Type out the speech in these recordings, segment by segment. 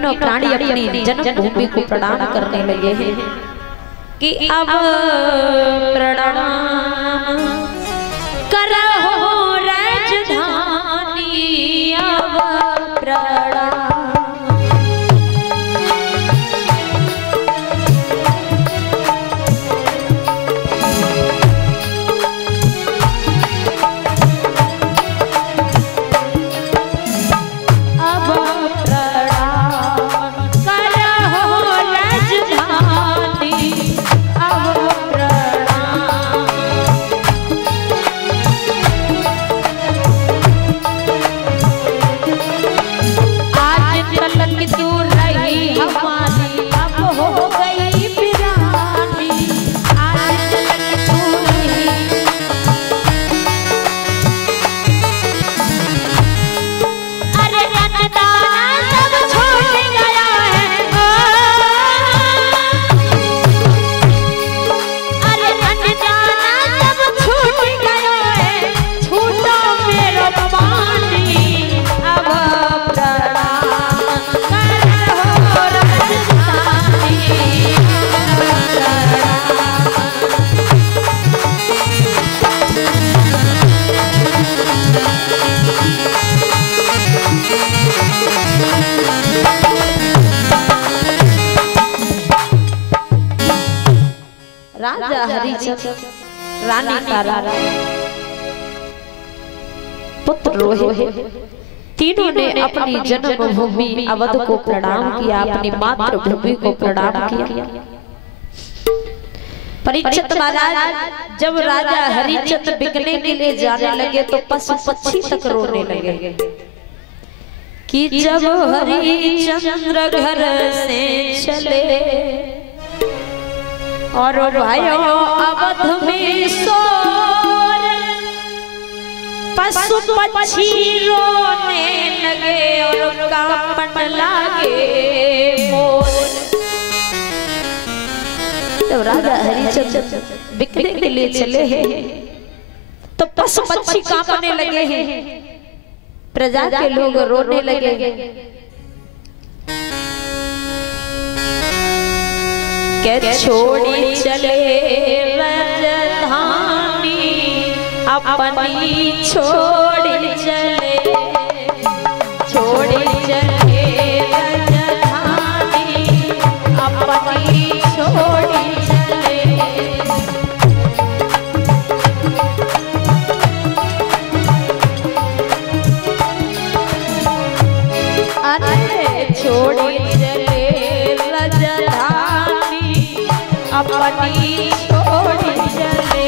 तीनों प्राणी अपनी जन्मभूमि को प्रणाम करने लगे हैं कि अब प्रणाम करहो राजधानी, अब प्रणाम। राजा हरिचंद्र रानी का राजा पुत्र रोहित तीनों ने अपनी जन्मभूमि अवध को प्रणाम किया, अपनी मातृभूमि को प्रणाम किया। परीक्षित महाराज जब राजा हरिचंद्र बिकने के लिए जाने लगे तो पशु पक्षी तक रोने लगे कि जब हरिचंद्र घर से चले और भाइयों अवध में शोर, पशु पक्षी रोने लगे और कांपने लगे मोर। तो राजा हरिचंद्र बिकने के लिए चले हैं तो पशु पक्षी कांपने लगे हैं, प्रजा के लोग रोने लगे के छोड़ी चले राजधानी, अपनी छोड़ी चले, छोड़ी चले राजधानी, अपनी छोड़ी चले। अरे छोड़ी चले राजधानी, अपनी छोड़ी चले,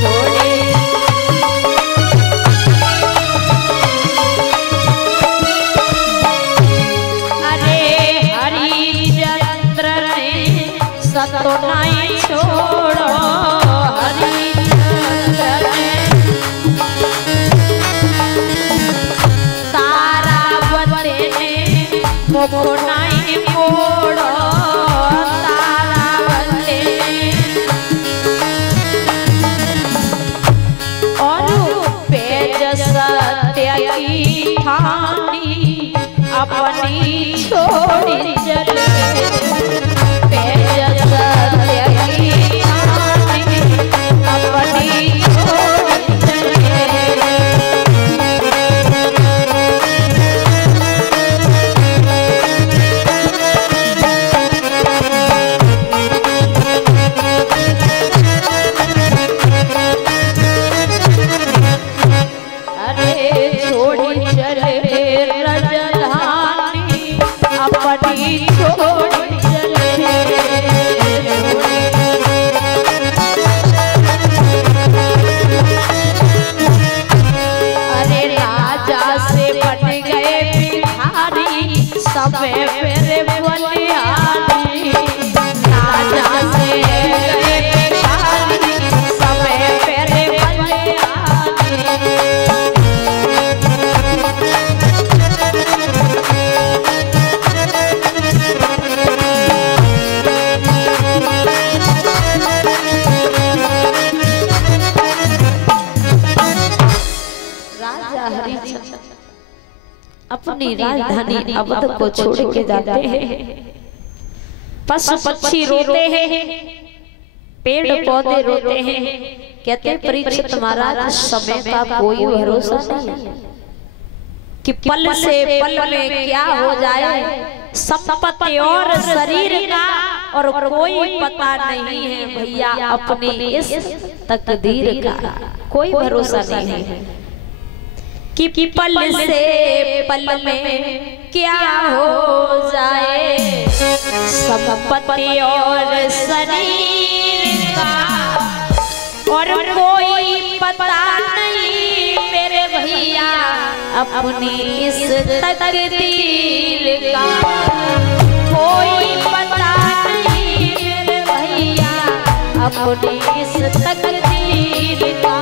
छोड़ी। अरे हरिचंद्र ने सतो नहीं छोड़ो, हरिचंद्र ने तारावती ने मोको नहीं मोड़ो, अपनी छोड़ी चले, अपनी छोड़ी चले। अरे छोड़ी चले अपनी छोड़ी चले। अरे राजा से बन गए भिखारी, सब मेरे बलिहारी, राजा से गए भिखारी, सब मेरे बलिहारी। अपनी अपनी राजधानी अवध को छोड़ के जाते हैं। पशु पक्षी रोते हैं, पेड़ पौधे रोते हैं। कहते परीक्षित महाराज समय का कोई भरोसा नहीं कि पल से पल में क्या हो जाए, संपत्ति और शरीर का और कोई पता नहीं है भैया अपने इस तकदीर का कोई भरोसा नहीं है कि पल से पल में क्या हो जाए, संपत्ति और शरीर का और कोई पता नहीं मेरे भैया अपनी इस तकदीर का, कोई पता नहीं मेरे भैया अपनी इस तकदीर का।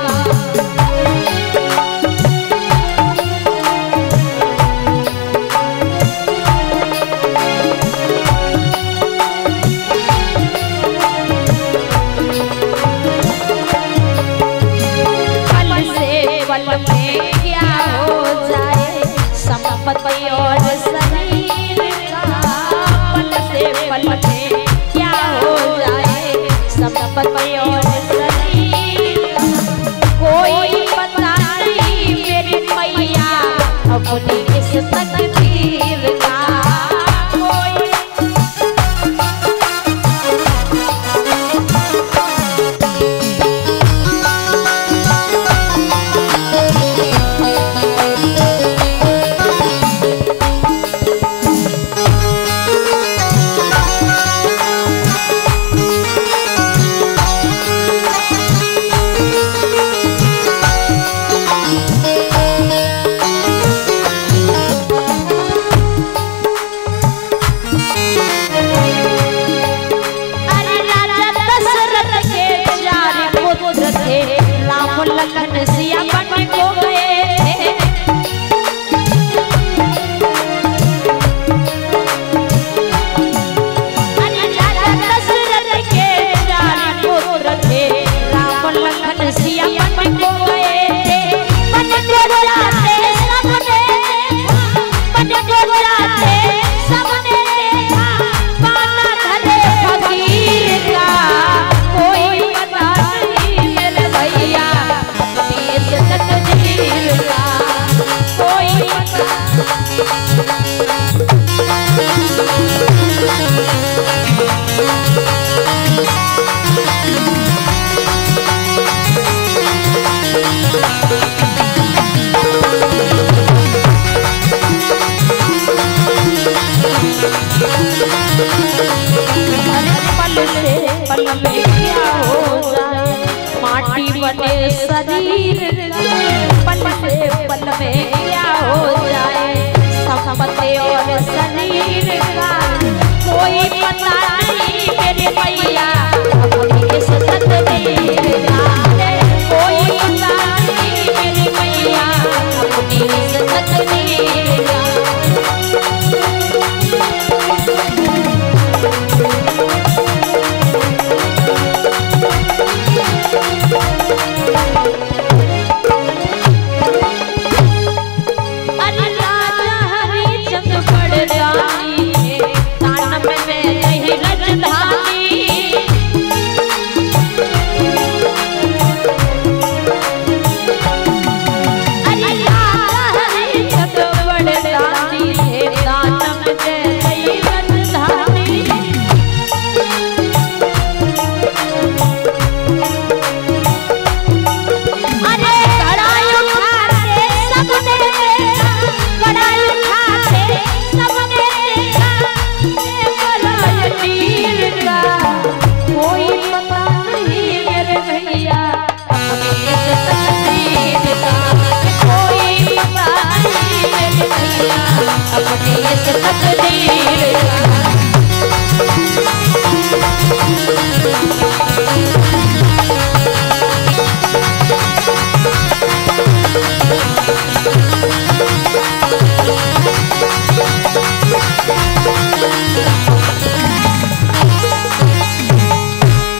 संपत्ति और शरीर का पल से पल में क्या हो जाए, संपत्ति और शरीर कोई पता नहीं मेरी मैया अपनी इस तकदीर का। पल में क्या हो जाए, माटी बने शरीर पल से पल में क्या हो जाए, संपत्ति और शरीर का कोई पता नहीं मेरे भैया